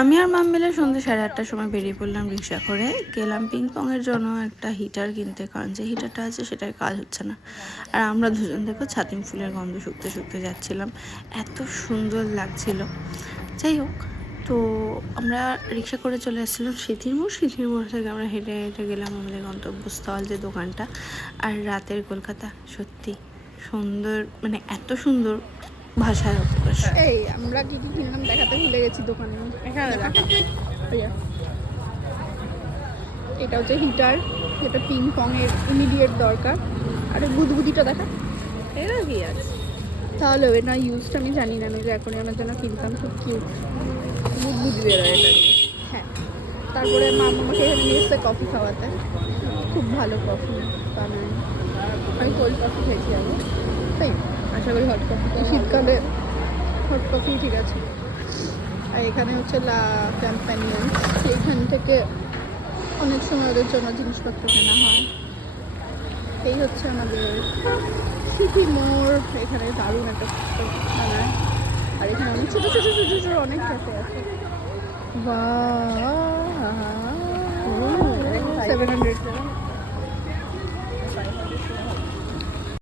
আমি আর মাম মিলে সন্ধ্যে 8:30টার সময় বেরিয়ে পড়লাম রিক্সা করে। গেলাম পিংপংয়ের জন্য একটা হিটার কিনতে, কারণ যে হিটারটা আছে সেটার কাজ হচ্ছে না। আর আমরা দুজন দেখো ছাতিম ফুলের গন্ধ শুকতে শুকতে যাচ্ছিলাম, এত সুন্দর লাগছিল। যাই হোক, তো আমরা রিক্সা করে চলে আসছিলাম স্মৃতির মোড় থেকে আমরা হেঁটে হেঁটে গেলাম আমাদের গন্তব্যস্থল যে দোকানটা। আর রাতের কলকাতা সত্যি সুন্দর, মানে এত সুন্দর ভাষায় অপ্রকাশ। এই আমরা কি কি কিনলাম দেখাতে ভুলে গেছি দোকানে। এখানে দেখা, এটা হচ্ছে হিটার, যেটা পিং পং এর ইমিডিয়েট দরকার। আর গুদগুদিটা দেখা, এটা কি আছে তাহলে এটা ইউজটা আমি জানি না, আমি যে এখনই আমার জন্য কিনতাম, খুব কিউট বুদ্ধি বেরোয় এটা দিয়ে। হ্যাঁ। তারপরে মা আমাকে এখানে নিয়ে এসছে কফি খাওয়াতে, খুব ভালো কফি বানায়। আমি কোল্ড কফি খেয়েছি আগে, তাই আশা করি হট কফি, শীতকালে হট কফি ঠিক আছে। আর এখানে হচ্ছে লা ক্যাম্পানিয়ন, এইখান থেকে অনেক সময় ওদের জন্য জিনিসপত্র কেনা হয়। এই হচ্ছে আমাদের সিটি মোড়, এখানে দারুণ একটা বানায়। আর এখানে অনেক ছোটো ছোটো ছোটো ছোটো অনেক ক্যাফে আছে। 700